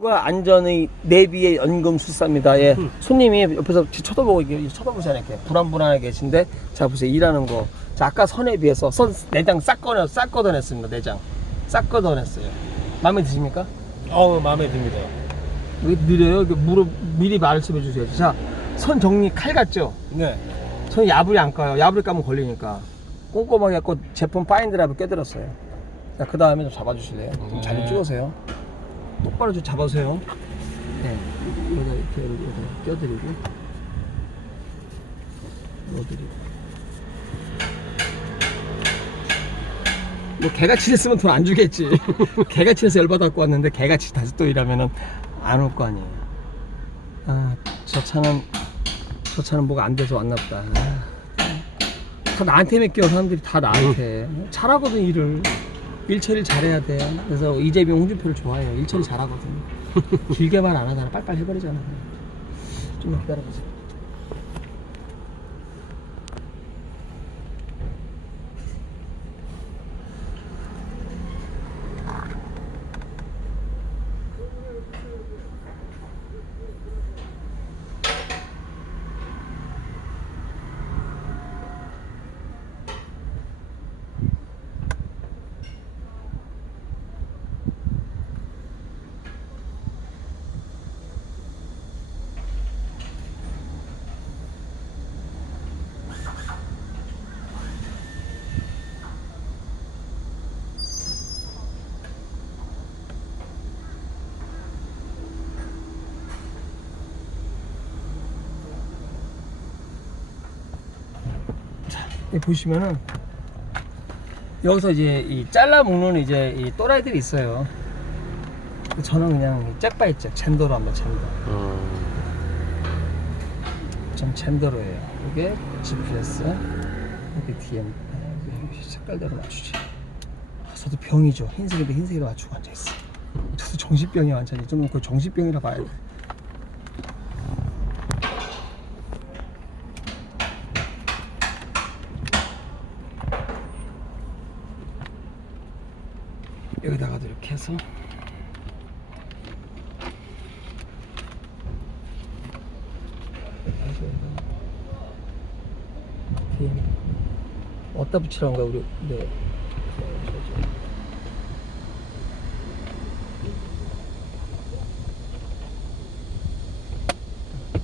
과 안전의 내비의 연금 술사입니다. 예. 손님이 옆에서 쳐다보고 이게 쳐다보잖아요. 이렇게 불안불안하게 계신데 자 보세요 일하는 거. 자 아까 선에 비해서 선 내장 싹 꺼내 싹 걷어냈습니다. 내장 싹 걷어냈어요. 마음에 드십니까? 어우 마음에 듭니다. 왜 느려요? 이게 무릎 미리 말씀해 주세요. 자선 정리 칼 같죠? 네. 선 야불이 안 까요. 야불이 까면 걸리니까 꼼꼼하게 갖고 제품 파인드랍을 껴들었어요. 자 그 다음에 좀 잡아주실래요? 좀잘 네. 찍으세요. 똑바로 좀 잡아주세요. 네. 여기다 이렇게 여기다 껴드리고 넣어드리고. 뭐 개같이 했으면 돈 안 주겠지. 개같이 해서 열받아 갖고 왔는데 개같이 다시 또 일하면은 안 올 거 아니에요. 아, 저 차는 저 차는 뭐가 안 돼서 왔나 보다. 아, 다 나한테 맡겨 사람들이 다 나한테 잘하거든 일을 일 처리를 잘해야 돼. 그래서 이재명 홍준표를 좋아해요. 일 처리 잘하거든. 길게만 안 하잖아. 빨빨 해버리잖아. 좀만 기다려보세요. 보시면은 여기서 이제 이 잘라 먹는 이제 이 또라이들이 있어요. 저는 그냥 잭바이잭 젠더로 합니다. 젠더. 좀 젠더로 해요. 이게 GPS, 이게 DM, 색깔대로 맞추지. 아, 저도 병이죠. 흰색인데 흰색으로 맞추고 앉아 있어. 저도 정신병이 완전히 좀 그 정신병이라 봐야 돼. 여기다가도 이렇게 해서 DM 어디다 붙이라는 거야 우리 네.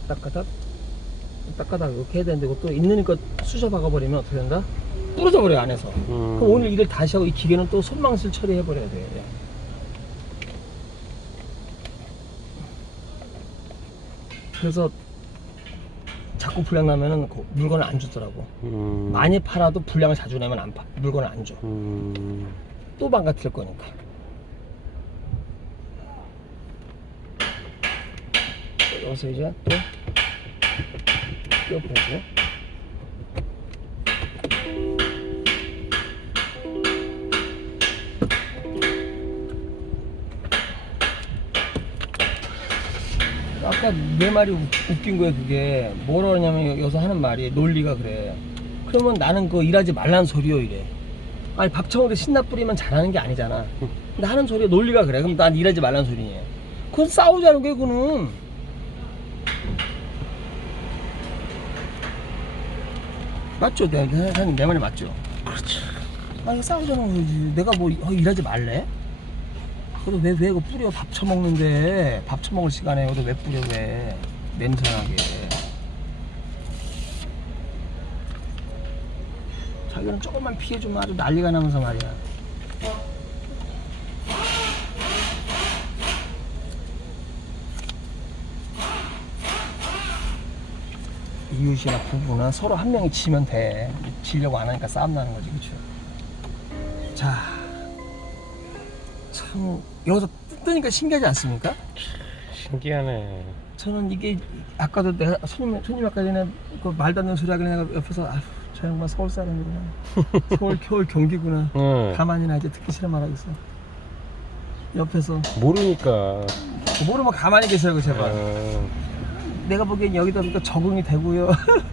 딱가닥 딱가닥 이렇게 해야 되는데 이것도 있는 것 쑤셔 박아버리면 어떻게 된다? 부러져 버려요 안에서 그럼 오늘 일을 다시 하고 이 기계는 또 손망술 처리해 버려야. 예. 그래서 자꾸 불량 나면은 그 물건을 안 주더라고. 음. 많이 팔아도 불량을 자주 내면 안 파. 물건을 안 줘. 음. 또 망가뜨릴 거니까. 여기서 이제 또 껴보고. 아까 내 말이 웃- 웃긴 거야 그게. 뭐라 그러냐면 여- 여기서 하는 말이 논리가 그래. 그러면 나는 그거 일하지 말라는 소리요 이래. 아니 밥 처먹는데 신나 뿌리면 잘하는 게 아니잖아. 근데 하는 소리가 논리가 그래. 그럼 난 일하지 말라는 소리니. 그건 싸우자는 거야 그거는. 맞죠? 내, 내, 내 말이 맞죠? 그렇죠. 아 이거 싸우자는 거지. 내가 뭐 어, 일하지 말래? 그래도 왜, 왜 이거 뿌려? 밥 처먹는데. 밥 처먹을 시간에 이거 왜 뿌려 왜? 냄새나게. 자기는 조금만 피해주면 아주 난리가 나면서 말이야. 이웃이나 부부나 서로 한 명이 지면 돼. 지려고 안 하니까 싸움 나는 거지 그쵸? 자, 참 여기서 뜨니까 신기하지 않습니까? 신기하네. 저는 이게 아까도 내가 손님 손님 아까 전에 그 말도 안 되는 소리 하길래 내가 옆에서 아휴 저 양반 서울 사람이구나 서울 겨울 경기구나 응. 가만히나 이제 듣기 싫어 말하겠어 옆에서 모르니까. 모르면 가만히 계세요 제발 응. 내가 보기엔 여기다 보니까 적응이 되고요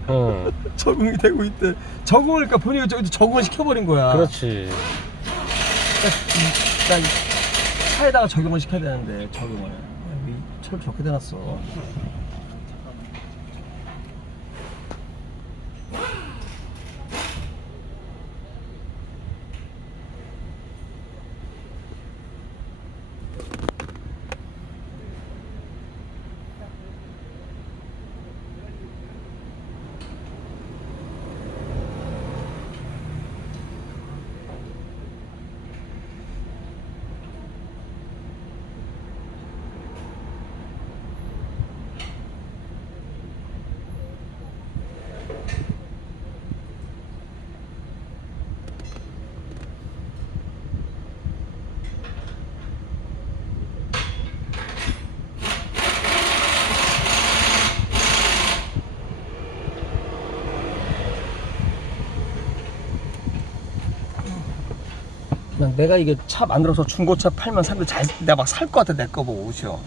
응. 적응이 되고 있대 적응을 그러니까 본인이 저기 적응을 시켜버린 거야 그렇지. 그러니까 이- 그러니까 차에다가 적용을 시켜야 되는데 적용을 철 좋게 대놨어. 난 내가 이게 차 만들어서 중고차 팔면 사람들 잘 내가 막 살 것 같아 내 거 보고 오셔.